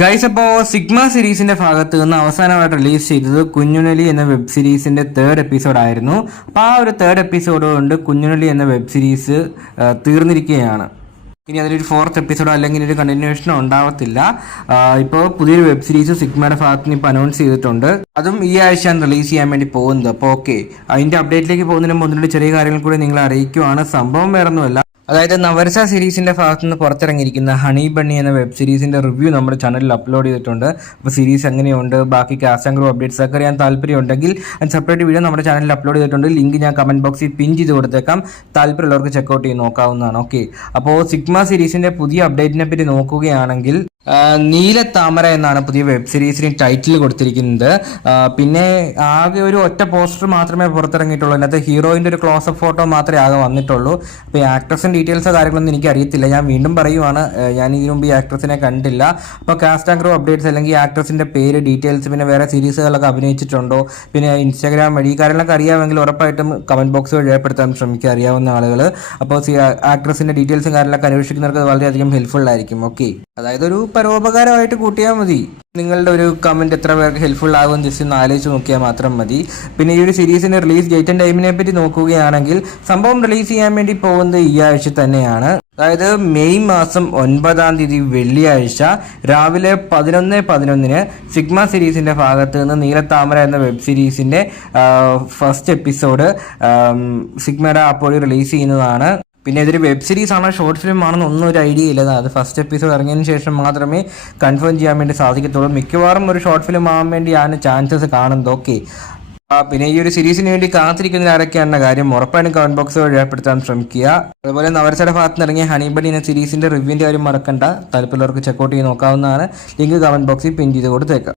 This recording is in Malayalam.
ഗൈസ്, അപ്പോൾ സിഗ്മ സീരീസിന്റെ ഭാഗത്ത് നിന്ന് അവസാനമായിട്ട് റിലീസ് ചെയ്തത് കുഞ്ഞുണ്ണലി എന്ന വെബ് സീരീസിന്റെ തേർഡ് എപ്പിസോഡ് ആയിരുന്നു. അപ്പോൾ ആ ഒരു തേർഡ് എപ്പിസോഡ് കൊണ്ട് കുഞ്ഞുണ്ണലി എന്ന വെബ് സീരീസ് തീർന്നിരിക്കുകയാണ്. ഇനി അതിലൊരു ഫോർത്ത് എപ്പിസോഡോ അല്ലെങ്കിൽ ഒരു കണ്ടിന്യൂഷനോ ഉണ്ടാവത്തില്ല. ഇപ്പോൾ പുതിയൊരു വെബ് സീരീസ് സിഗ്മയുടെ ഭാഗത്ത് നിന്ന് ഇപ്പോൾ അനൗൺസ് ചെയ്തിട്ടുണ്ട്. അതും ഈ ആഴ്ചയാണ് റിലീസ് ചെയ്യാൻ വേണ്ടി പോകുന്നത്. അപ്പോൾ ഓക്കെ, അതിൻ്റെ അപ്ഡേറ്റിലേക്ക് പോകുന്നതിന് മുമ്പ് ഒന്നിൻ്റെ ചെറിയ കാര്യങ്ങൾ കൂടി നിങ്ങളെ അറിയിക്കുവാണ്. സംഭവം വേറൊന്നുമല്ല, അതായത് നവരസ സീരീസിന്റെ ഭാഗത്തുനിന്ന് പുറത്തിറങ്ങിയിരിക്കുന്ന ഹണി ബണ്ണി എന്ന വെബ് സീരീസിന്റെ റിവ്യൂ നമ്മുടെ ചാനലിൽ അപ്ലോഡ് ചെയ്തിട്ടുണ്ട്. അപ്പോൾ സീരീസ് എങ്ങനെയുണ്ട്, ബാക്കി കാസ്റ്റ് ആൻഡ് ക്രൂ അപ്ഡേറ്റ്സ് ഒക്കെ അറിയാൻ താല്പര്യമുണ്ടെങ്കിൽ സെപ്പറേറ്റ് വീഡിയോ നമ്മുടെ ചാനലിൽ അപ്ലോഡ് ചെയ്തിട്ടുണ്ട്. ലിങ്ക് ഞാൻ കമന്റ് ബോക്സിൽ പിൻ ചെയ്ത് കൊടുത്തേക്കാം. താല്പര്യമുള്ളവർക്ക് ചെക്കൗട്ട് ചെയ്ത് നോക്കാവുന്നതാണ്. ഓക്കെ, അപ്പോൾ സിഗ്മ സീരീസിന്റെ പുതിയ അപ്ഡേറ്റിനെ പറ്റി നോക്കുകയാണെങ്കിൽ നീലത്താമര എന്നാണ് പുതിയ വെബ് സീരീസിന് ടൈറ്റിൽ കൊടുത്തിരിക്കുന്നത്. പിന്നെ ആകെ ഒരു ഒറ്റ പോസ്റ്റർ മാത്രമേ പുറത്തിറങ്ങിയിട്ടുള്ളൂ. അതിനകത്ത് ഹീറോയിൻ്റെ ഒരു ക്ലോസപ്പ് ഫോട്ടോ മാത്രമേ ആകെ വന്നിട്ടുള്ളൂ. അപ്പോൾ ഈ ആക്ട്രസിൻ്റെ ഡീറ്റെയിൽസോ കാര്യങ്ങളൊന്നും എനിക്ക് അറിയത്തില്ല. ഞാൻ വീണ്ടും പറയുവാണ്, ഞാൻ ഇതിനു മുമ്പ് ഈ ആക്ട്രസിനെ കണ്ടില്ല. അപ്പോൾ കാസ്റ്റ് ആൻഡ് ക്രൂ അപ്ഡേറ്റ്സ് അല്ലെങ്കിൽ ആക്ട്രസിൻ്റെ പേര്, ഡീറ്റെയിൽസ്, പിന്നെ വേറെ സീരീസുകളൊക്കെ അഭിനയിച്ചിട്ടുണ്ടോ, പിന്നെ ഇൻസ്റ്റാഗ്രാം വഴി ഈ കാര്യങ്ങളൊക്കെ അറിയാമെങ്കിൽ ഉറപ്പായിട്ടും കമൻറ്റ് ബോക്സ് വഴി രേഖപ്പെടുത്താൻ ശ്രമിക്കുക, അറിയാവുന്ന ആളുകൾ. അപ്പോൾ ആക്ട്രസിൻ്റെ ഡീറ്റെയിൽസും കാര്യങ്ങളൊക്കെ അന്വേഷിക്കുന്നവർക്ക് വളരെയധികം ഹെൽപ്ഫുൾ ആയിരിക്കും. ഓക്കെ, അതായത് ഒരു പരോപകാരമായിട്ട് കൂട്ടിയാൽ മതി. നിങ്ങളുടെ ഒരു കമൻറ്റ് എത്ര പേർക്ക് ഹെൽപ്ഫുൾ ആകും ജസ്റ്റ് ഒന്ന് ആലോചിച്ച് നോക്കിയാൽ മാത്രം മതി. പിന്നെ ഈ ഒരു സീരീസിൻ്റെ റിലീസ് ഡേറ്റ് ആൻഡ് ടൈമിനെ പറ്റി നോക്കുകയാണെങ്കിൽ സംഭവം റിലീസ് ചെയ്യാൻ വേണ്ടി പോകുന്നത് ഈ ആഴ്ച തന്നെയാണ്. അതായത് മെയ് മാസം 9 വെള്ളിയാഴ്ച രാവിലെ 11:11 സിഗ്മ സീരീസിന്റെ ഭാഗത്ത് നിന്ന് നീലത്താമര എന്ന വെബ് സീരീസിന്റെ ഫസ്റ്റ് എപ്പിസോഡ് സിഗ്മയുടെ ആപ്പ് വഴി റിലീസ് ചെയ്യുന്നതാണ്. പിന്നെ ഇതൊരു വെബ് സീരീസ് ആണോ ഷോർട്ട് ഫിലിം ആണെന്ന് ഒന്നും ഒരു ഐഡിയ ഇല്ല. അത് ഫസ്റ്റ് എപ്പിസോഡ് ഇറങ്ങിയതിന് ശേഷം മാത്രമേ കൺഫേം ചെയ്യാൻ വേണ്ടി സാധിക്കത്തുള്ളൂ. മിക്കവാറും ഒരു ഷോർട്ട് ഫിലിം ആവാൻ വേണ്ടിയാണ് ചാൻസസ് കാണുന്നത്. ഓക്കെ, പിന്നെ ഈ ഒരു സീരീസിന് വേണ്ടി കാത്തിരിക്കുന്ന ആരൊക്കെയാണെന്ന കാര്യം ഉറപ്പായിട്ടും കമന്റ് ബോക്സ് വഴി രേഖപ്പെടുത്താൻ ശ്രമിക്കുക. അതുപോലെ നവരസയുടെ ഭാഗത്ത് നിന്ന് ഇറങ്ങിയ ഹണി ബണ്ണി എന്ന സീരീസിന്റെ റിവ്യൂവിന്റെ കാര്യം മറക്കണ്ട. താല്പര്യമുള്ളവർക്ക് ചെക്കൗട്ട് ചെയ്ത് നോക്കാവുന്നതാണ്. ലിങ്ക് കമന്റ് ബോക്സിൽ പിൻ ചെയ്ത് കൊടുത്തേക്കാം.